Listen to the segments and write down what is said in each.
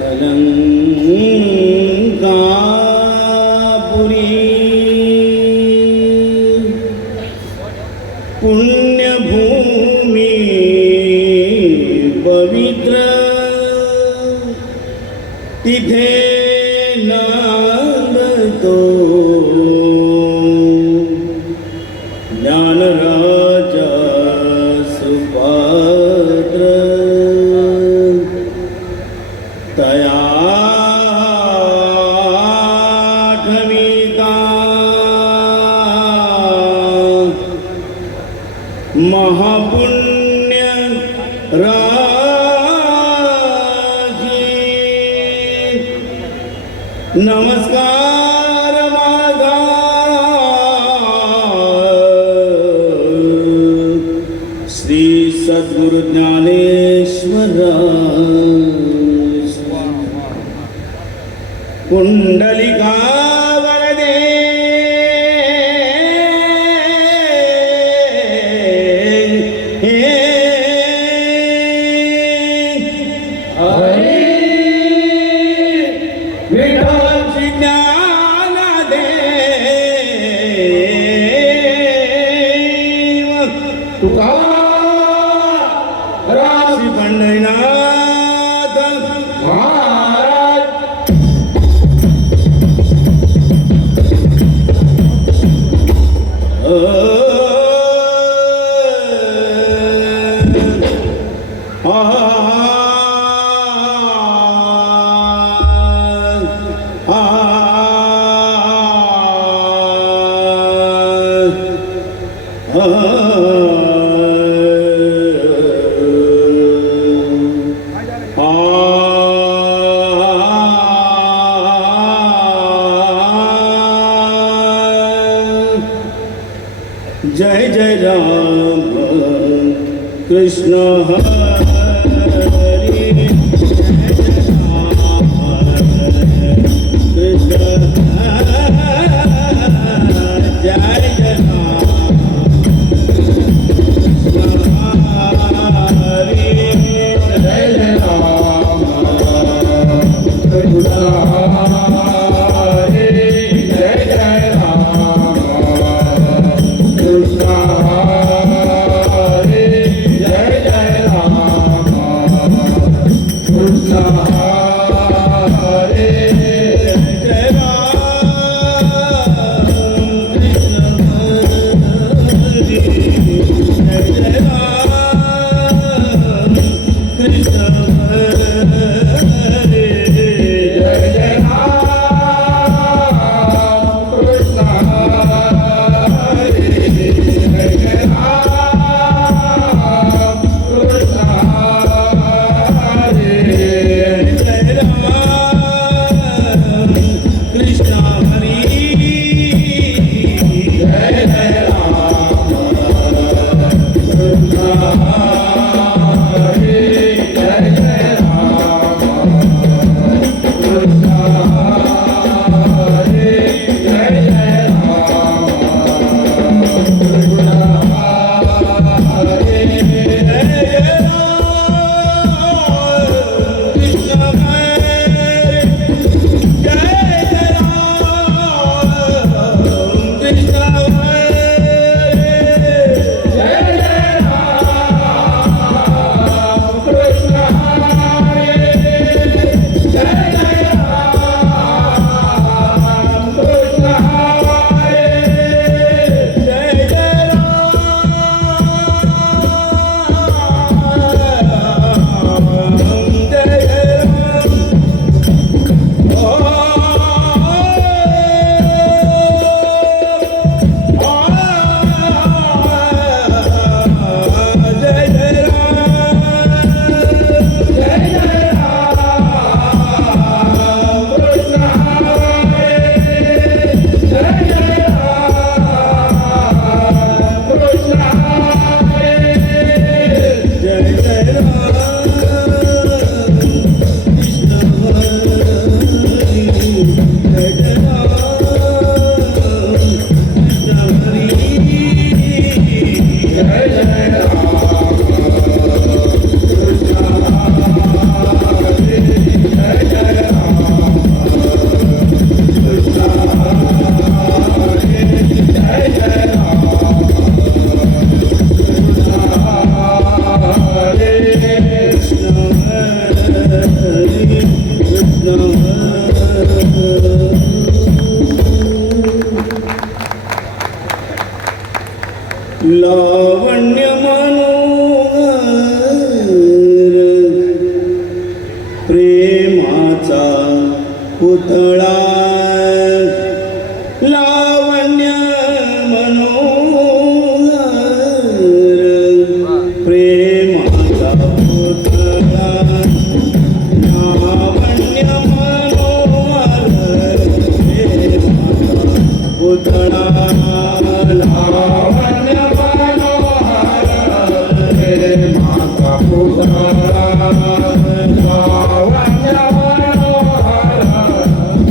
कलंगापुरी पुण्यभूमी पवित्र। तिथे नांदतो ज्ञानराजा सुपात्र सद्गुरु ज्ञानेश्वर कुंडलिका Oh.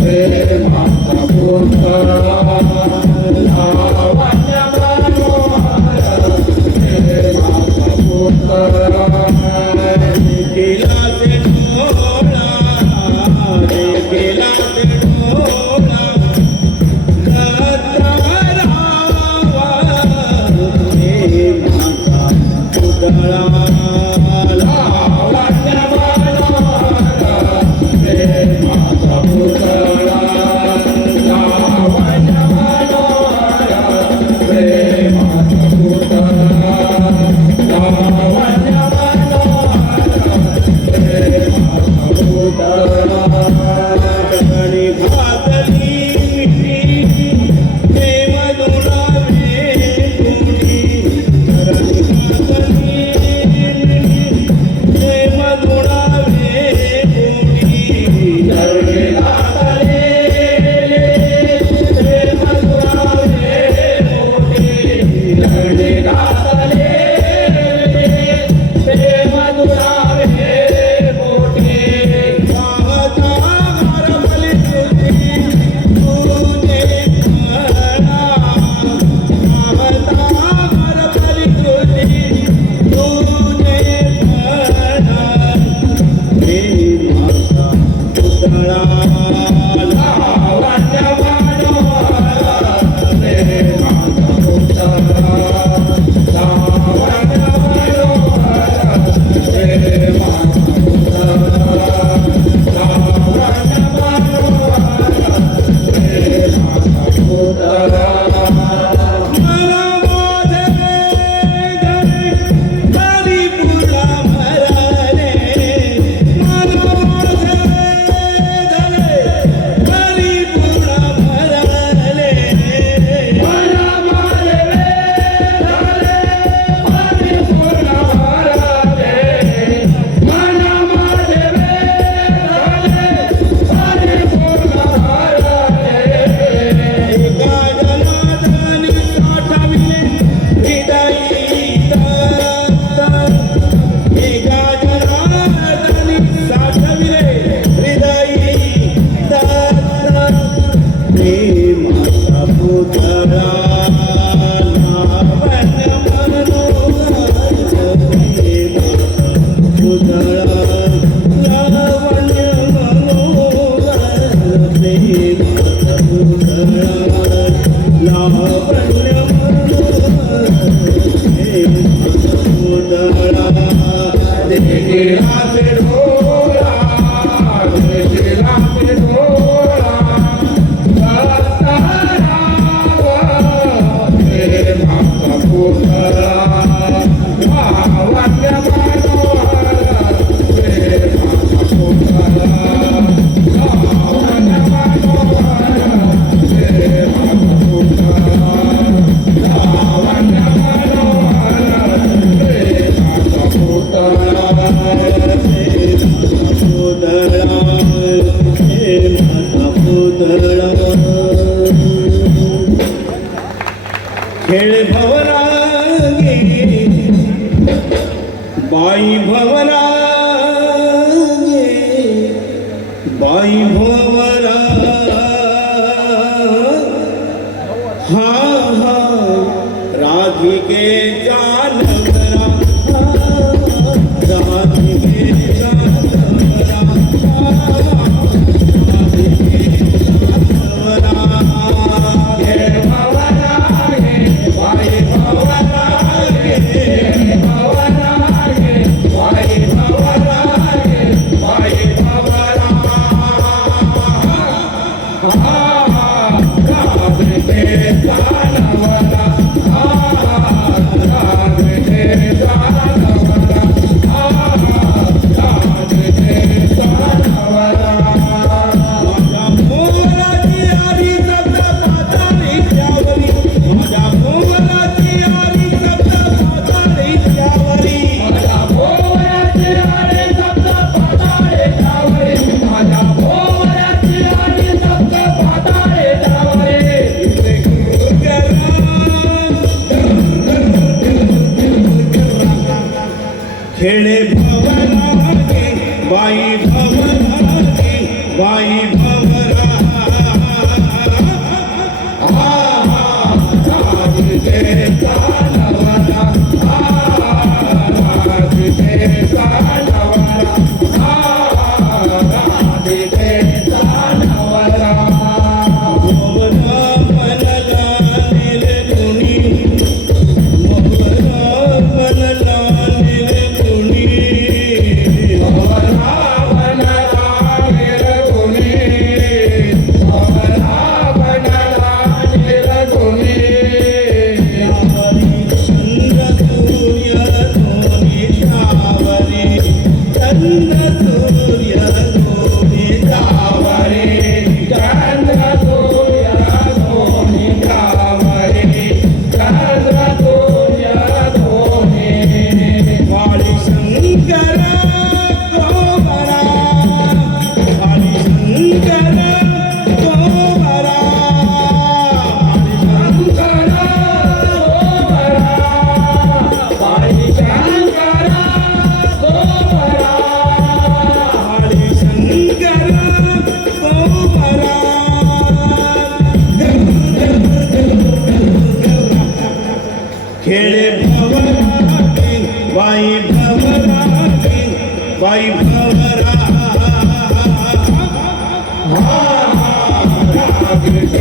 เทมังสะพุทธ खेळ બાઈ ભોમરા હા હા. રાધિકે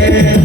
Yeah.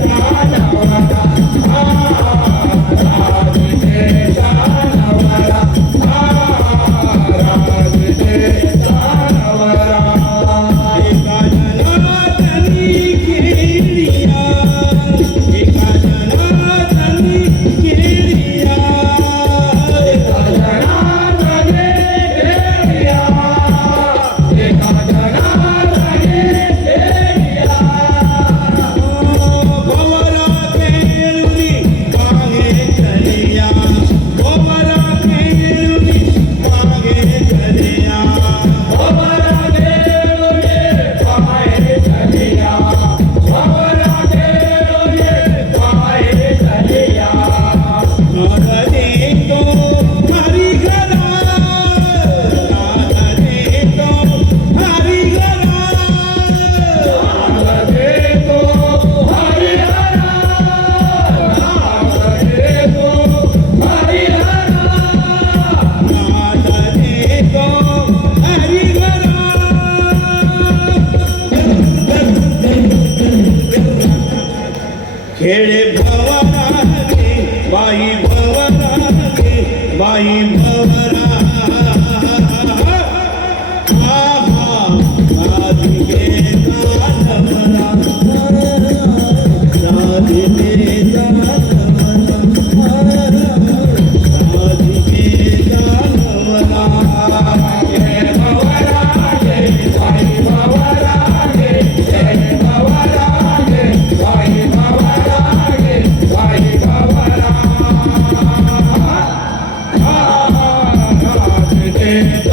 Yeah.